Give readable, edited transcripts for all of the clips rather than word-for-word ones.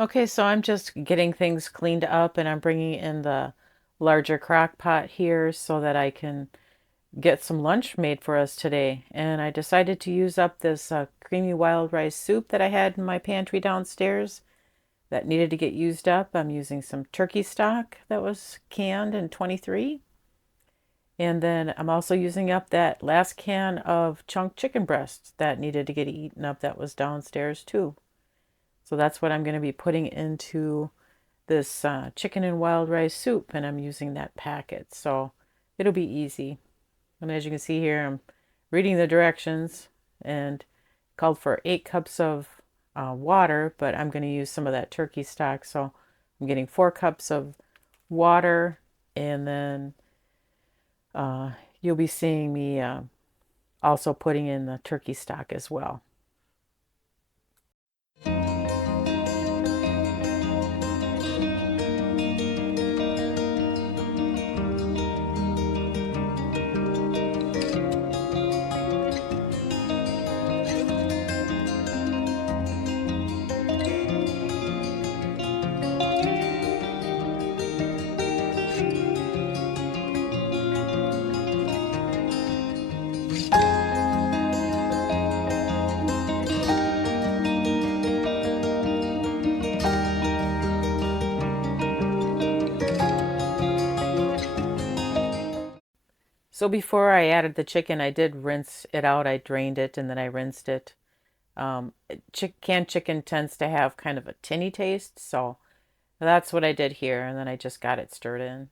Okay, so I'm just getting things cleaned up and I'm bringing in the larger crock pot here so that I can get some lunch made for us today. And I decided to use up this creamy wild rice soup that I had in my pantry downstairs that needed to get used up. I'm using some turkey stock that was canned in 23. And then I'm also using up that last can of chunk chicken breast that needed to get eaten up that was downstairs too. So that's what I'm going to be putting into this chicken and wild rice soup, and I'm using that packet, so it'll be easy. And as you can see here, I'm reading the directions and called for 8 cups of water, but I'm going to use some of that turkey stock, so I'm getting 4 cups of water, and then uh, you'll be seeing me also putting in the turkey stock as well. So before I added the chicken, I did rinse it out. I drained it and then I rinsed it. Canned chicken tends to have kind of a tinny taste, so that's what I did here. And then I just got it stirred in.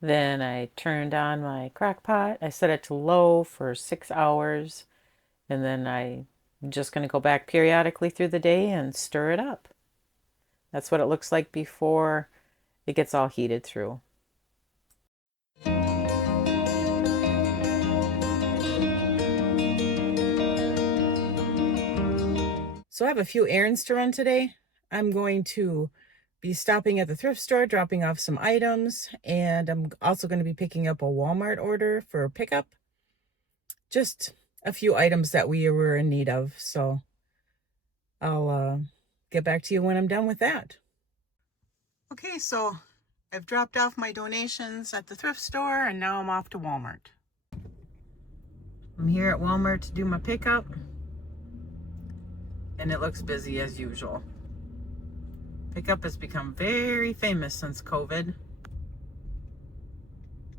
Then I turned on my crock pot. I set it to low for 6 hours. And then I'm just going to go back periodically through the day and stir it up. That's what it looks like before it gets all heated through. So I have a few errands to run today. I'm going to be stopping at the thrift store, dropping off some items, and I'm also going to be picking up a Walmart order for pickup. Just a few items that we were in need of. So I'll get back to you when I'm done with that. Okay, so I've dropped off my donations at the thrift store and now I'm off to Walmart. I'm here at Walmart to do my pickup and it looks busy as usual. Pickup has become very famous since COVID.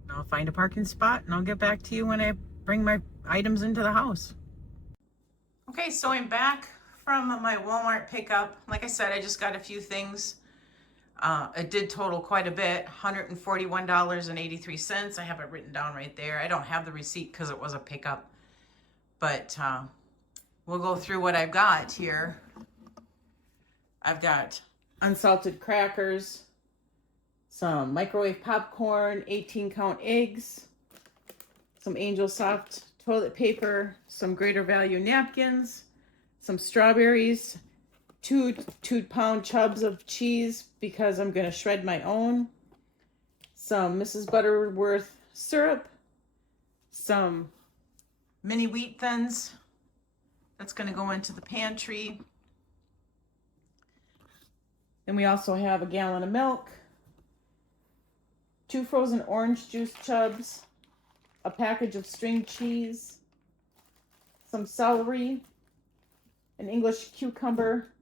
I'll find a parking spot and I'll get back to you when I bring my items into the house. Okay, so I'm back from my Walmart pickup. Like I said, I just got a few things. It did total quite a bit, $141.83. I have it written down right there. I don't have the receipt because it was a pickup, but we'll go through what I've got here. I've got unsalted crackers, some microwave popcorn, 18-count eggs, some Angel Soft toilet paper, some Greater Value napkins, some strawberries, two 2-pound chubs of cheese because I'm going to shred my own, some Mrs. Butterworth syrup, some mini wheat thins. That's going to go into the pantry. Then we also have a gallon of milk, 2 frozen orange juice chubs, a package of string cheese, some celery, an English cucumber,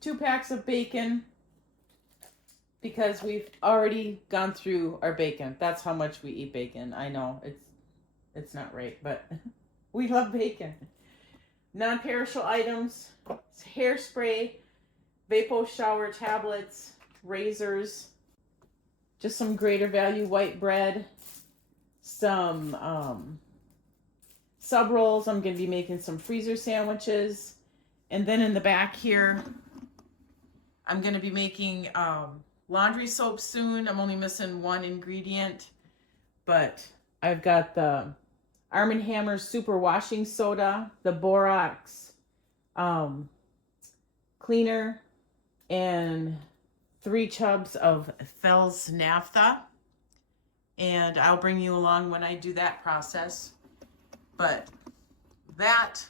2 packs of bacon, because we've already gone through our bacon. That's how much we eat bacon. I know it's not right, but we love bacon. Non-perishable items, hairspray, Vapo shower tablets, razors, just some Greater Value white bread, some sub rolls. I'm going to be making some freezer sandwiches. And then in the back here, I'm going to be making laundry soap soon. I'm only missing one ingredient, but I've got the Arm & Hammer Super Washing Soda, the Borax cleaner, and 3 tubs of Fells naphtha. And I'll bring you along when I do that process. But that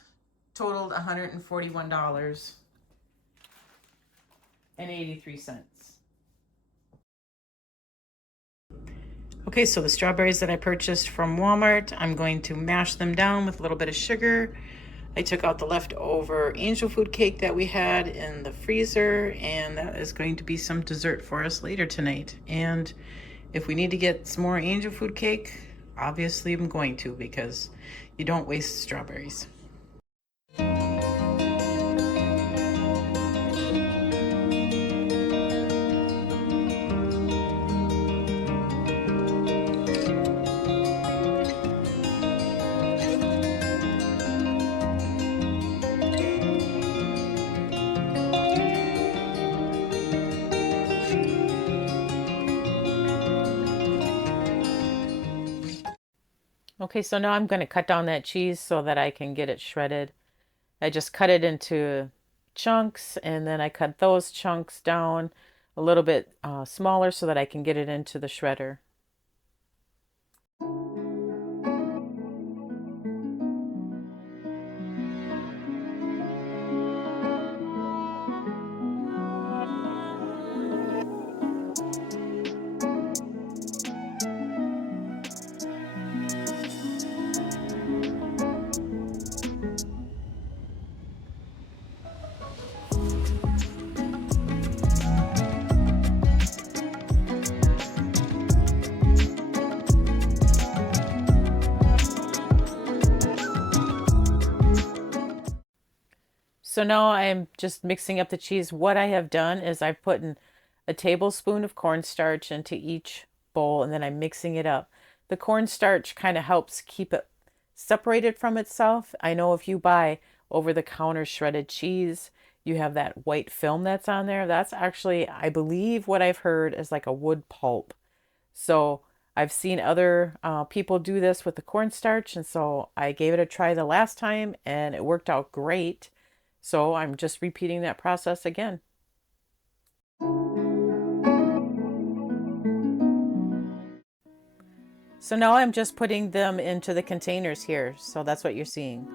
totaled $141.83. Okay, so the strawberries that I purchased from Walmart, I'm going to mash them down with a little bit of sugar. I took out the leftover angel food cake that we had in the freezer, and that is going to be some dessert for us later tonight. And if we need to get some more angel food cake, obviously I'm going to, because you don't waste strawberries. Okay, so now I'm going to cut down that cheese so that I can get it shredded. I just cut it into chunks, and then I cut those chunks down a little bit smaller so that I can get it into the shredder. So now I'm just mixing up the cheese. What I have done is I've put in a tablespoon of cornstarch into each bowl, and then I'm mixing it up. The cornstarch kind of helps keep it separated from itself. I know if you buy over-the-counter shredded cheese, you have that white film that's on there. That's actually, I believe, what I've heard is like a wood pulp. So I've seen other people do this with the cornstarch, and so I gave it a try the last time, and it worked out great. So I'm just repeating that process again. So now I'm just putting them into the containers here. So that's what you're seeing.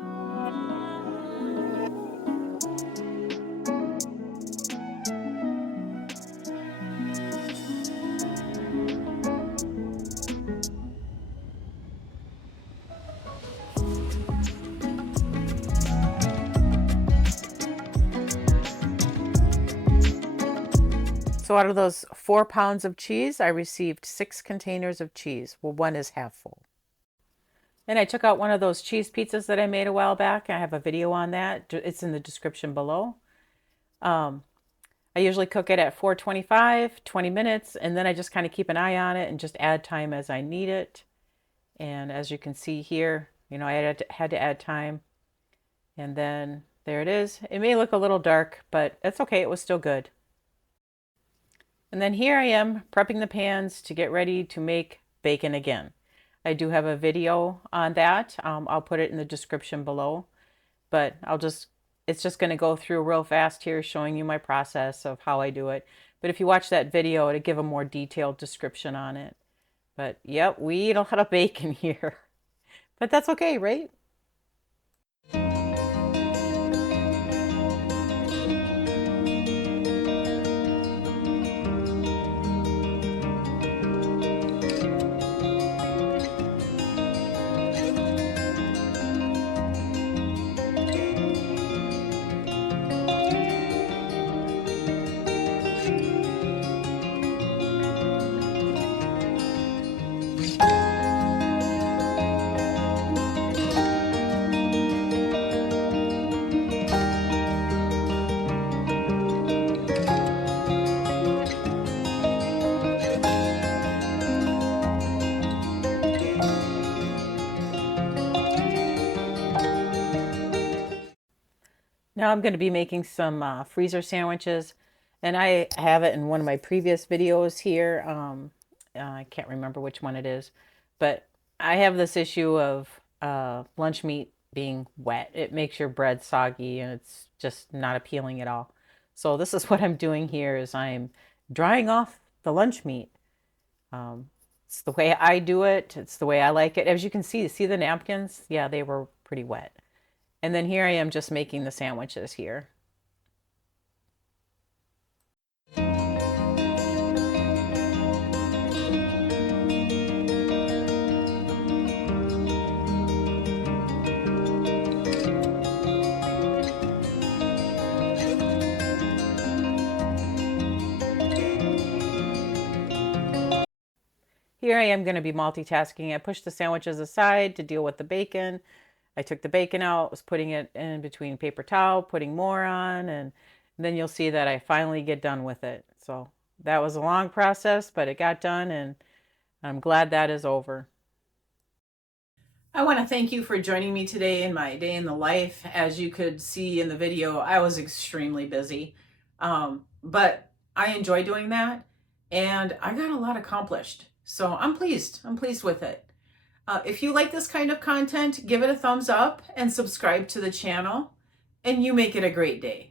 So out of those 4 pounds of cheese, I received 6 containers of cheese. Well, one is half full. And I took out one of those cheese pizzas that I made a while back. I have a video on that. It's in the description below. I usually cook it at 425, 20 minutes, and then I just kind of keep an eye on it and just add time as I need it. And as you can see here, I had to add time. And then there it is. It may look a little dark, but it's okay. It was still good. And then here I am prepping the pans to get ready to make bacon again. I do have a video on that. I'll put it in the description below, but it's just going to go through real fast here, showing you my process of how I do it. But if you watch that video, it'll give a more detailed description on it. But yep, we eat a lot of bacon here, but that's okay, right? Now I'm going to be making some freezer sandwiches, and I have it in one of my previous videos here. I can't remember which one it is, but I have this issue of lunch meat being wet. It makes your bread soggy, and it's just not appealing at all. So this is what I'm doing here is I'm drying off the lunch meat. It's the way I do it. It's the way I like it. As you can see the napkins? Yeah, they were pretty wet. And then here I am just making the sandwiches here. Here I am going to be multitasking. I pushed the sandwiches aside to deal with the bacon. I took the bacon out, was putting it in between paper towel, putting more on, and then you'll see that I finally get done with it. So that was a long process, but it got done, and I'm glad that is over. I want to thank you for joining me today in my day in the life. As you could see in the video, I was extremely busy, but I enjoy doing that, and I got a lot accomplished. So I'm pleased. I'm pleased with it. If you like this kind of content, give it a thumbs up and subscribe to the channel, and you make it a great day.